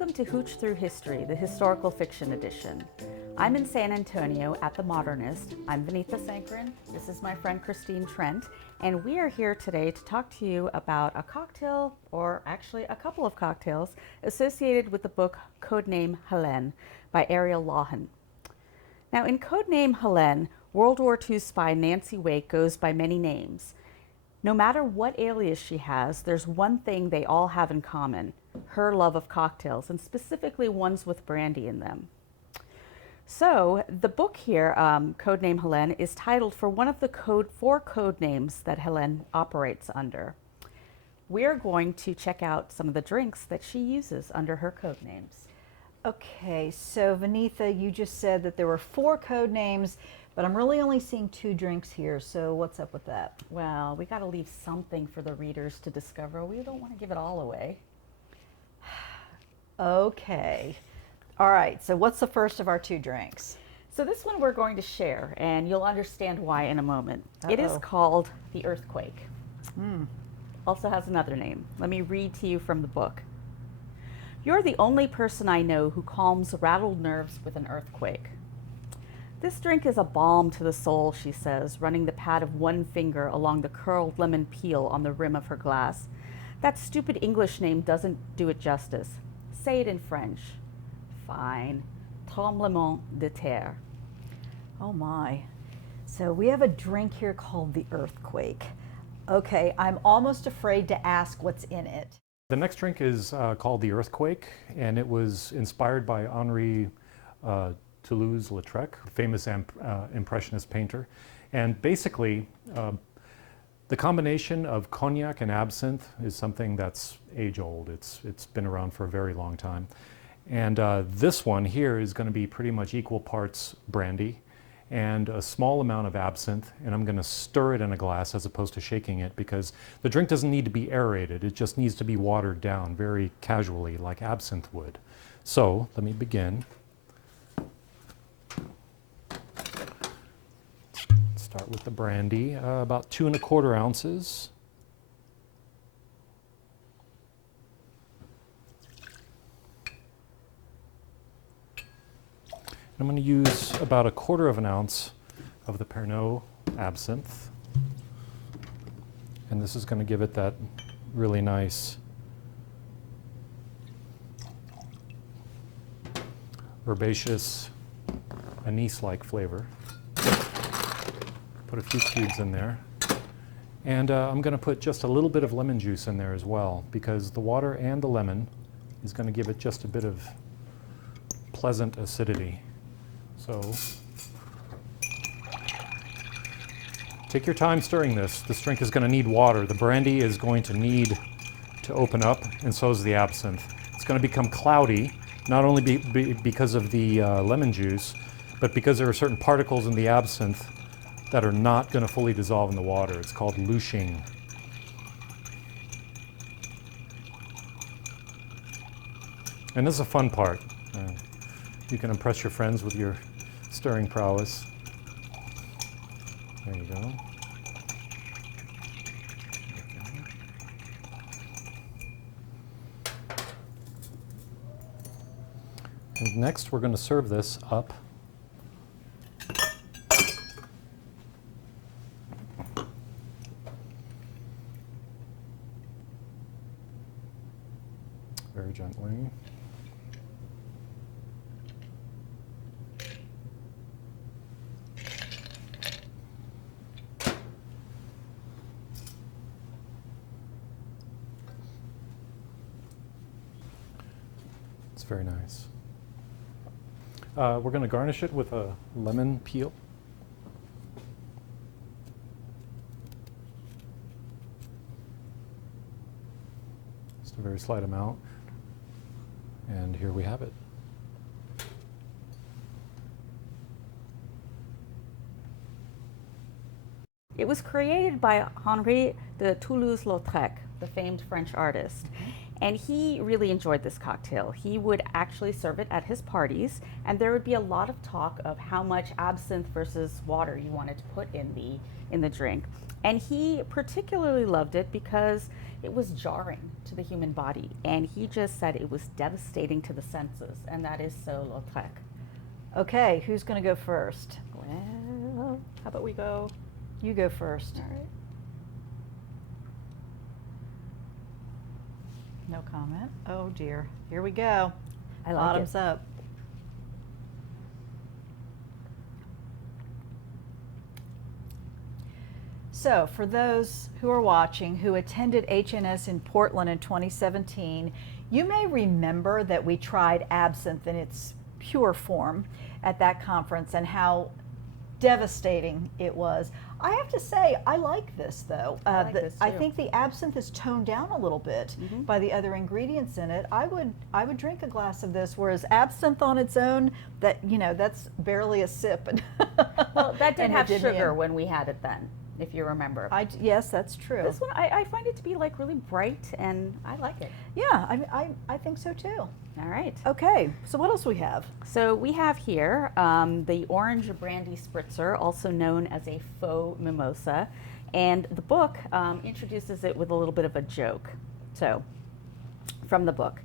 Welcome to Hooch Through History, the historical fiction edition. I'm in San Antonio at the Modernist. I'm Vanitha Sankaran. This is my friend Christine Trent, and we are here today to talk to you about a cocktail, or actually a couple of cocktails, associated with the book Codename Helene by Ariel Lawhon. Now, in Codename Helene, World War II spy Nancy Wake goes by many names. No matter what alias she has, there's one thing they all have in common: her love of cocktails, and specifically ones with brandy in them. So the book here, Codename Helene, is titled for one of the four code names that Helene operates under. We're going to check out some of the drinks that she uses under her code names. Okay, so Vanitha, you just said that there were four code names, but I'm really only seeing two drinks here, so what's up with that? Well, we got to leave something for the readers to discover. We don't want to give it all away. Okay. All right, so what's the first of our two drinks? So this one we're going to share, and you'll understand why in a moment. It is called the Earthquake. Also has another name. Let me read to you from the book. You're the only person I know who calms rattled nerves with an earthquake. This drink is a balm to the soul, she says, running the pad of one finger along the curled lemon peel on the rim of her glass. That stupid English name doesn't do it justice. Say it in French. Fine. Tremblement de terre. Oh my. So we have a drink here called the Earthquake. Okay, I'm almost afraid to ask what's in it. The next drink is called the Earthquake, and it was inspired by Henri Toulouse-Lautrec, famous Impressionist painter. And basically, the combination of cognac and absinthe is something that's age-old. It's been around for a very long time. And this one here is going to be pretty much equal parts brandy and a small amount of absinthe, and I'm going to stir it in a glass as opposed to shaking it, because the drink doesn't need to be aerated. It just needs to be watered down very casually, like absinthe would. So let me begin. Start with the brandy, about 2 1/4 ounces. I'm going to use about 1/4 ounce of the Pernod absinthe. And this is going to give it that really nice herbaceous, anise-like flavor. Put a few cubes in there. And I'm going to put just a little bit of lemon juice in there as well, because the water and the lemon is going to give it just a bit of pleasant acidity. So take your time stirring this. This drink is going to need water. The brandy is going to need to open up, and so is the absinthe. It's going to become cloudy, not only because of the lemon juice, but because there are certain particles in the absinthe that are not going to fully dissolve in the water. It's called louching. And this is a fun part. You can impress your friends with your stirring prowess. There you go. And next, we're going to serve this up. Very gently. It's very nice. We're going to garnish it with a lemon peel. Just a very slight amount. And here we have it. It was created by Henri de Toulouse-Lautrec, the famed French artist. And he really enjoyed this cocktail. He would actually serve it at his parties, and there would be a lot of talk of how much absinthe versus water you wanted to put in the drink. And he particularly loved it because it was jarring to the human body, and he just said it was devastating to the senses, and that is so Lautrec. Okay, who's going to go first? Well, how about we go? You go first. All right. No comment. Oh dear. Here we go. I like Bottoms it. up. So for those who are watching who attended HNS in Portland in 2017, you may remember that we tried absinthe in its pure form at that conference and how devastating it was. I have to say, I like this though. I like this I too. think the absinthe is toned down a little bit by the other ingredients in it. I would drink a glass of this, whereas absinthe on its own, that's barely a sip. Well, that did And have it did me sugar in. when we had it then, if you remember. Yes, that's true. This one, I find it to be like really bright, and I like it. Yeah, I think so too. All right. Okay, so what else we have? So we have here the orange Brandy Spritzer, also known as a faux mimosa, and the book introduces it with a little bit of a joke. So, from the book.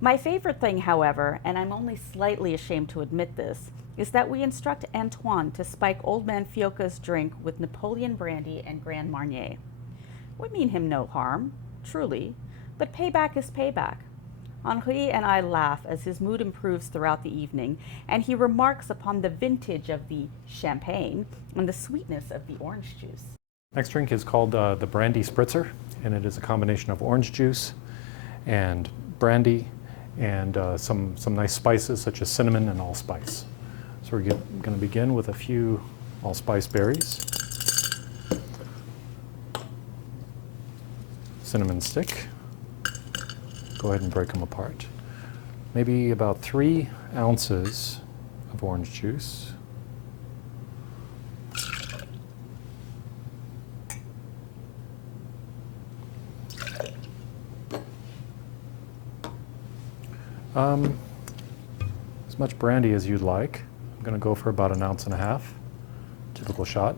My favorite thing, however, and I'm only slightly ashamed to admit this, is that we instruct Antoine to spike Old Man Fioca's drink with Napoleon brandy and Grand Marnier. We mean him no harm, truly, but payback is payback. Henri and I laugh as his mood improves throughout the evening, and he remarks upon the vintage of the champagne and the sweetness of the orange juice. Next drink is called the Brandy Spritzer, and it is a combination of orange juice and brandy and some nice spices such as cinnamon and allspice. So we're going to begin with a few allspice berries, cinnamon stick. Go ahead and break them apart. Maybe about 3 ounces of orange juice. As much brandy as you'd like. I'm going to go for about 1.5 ounces. Typical shot.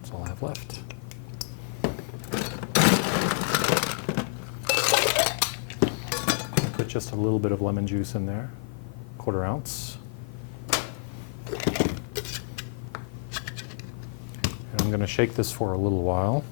That's all I have left. Put just a little bit of lemon juice in there, 1/4 ounce. And I'm going to shake this for a little while.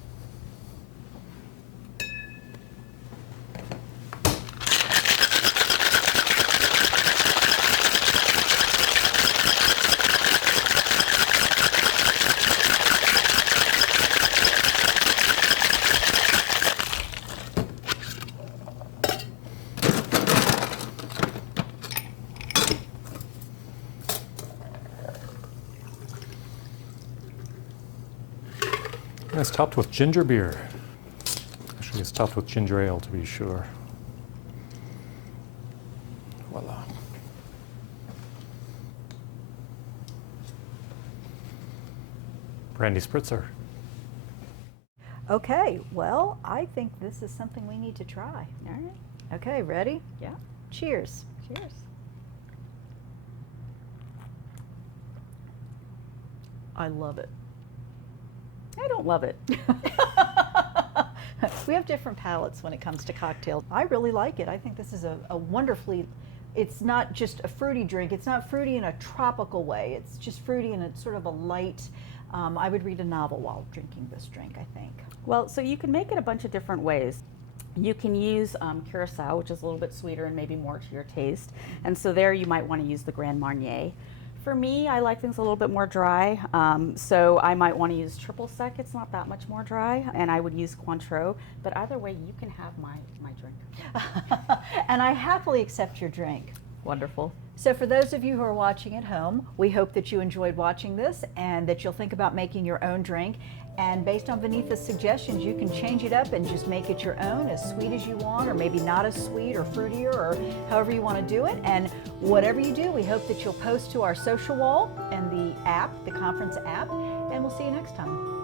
And it's topped with ginger beer. Actually, it's topped with ginger ale to be sure. Voila. Brandy Spritzer. Okay, well, I think this is something we need to try. All right. Okay, ready? Yeah. Cheers. Cheers. I love it. I don't love it. We have different palates when it comes to cocktails. I really like it. I think this is a wonderfully, it's not just a fruity drink. It's not fruity in a tropical way. It's just fruity in a sort of a light, I would read a novel while drinking this drink, I think. Well, so you can make it a bunch of different ways. You can use curacao, which is a little bit sweeter and maybe more to your taste. And so there you might want to use the Grand Marnier. For me, I like things a little bit more dry, so I might want to use triple sec. It's not that much more dry, and I would use Cointreau. But either way, you can have my drink. And I happily accept your drink. Wonderful. So for those of you who are watching at home, we hope that you enjoyed watching this and that you'll think about making your own drink. And based on Vanitha's suggestions, you can change it up and just make it your own, as sweet as you want, or maybe not as sweet or fruitier, or however you want to do it. And whatever you do, we hope that you'll post to our social wall and the app, the conference app, and we'll see you next time.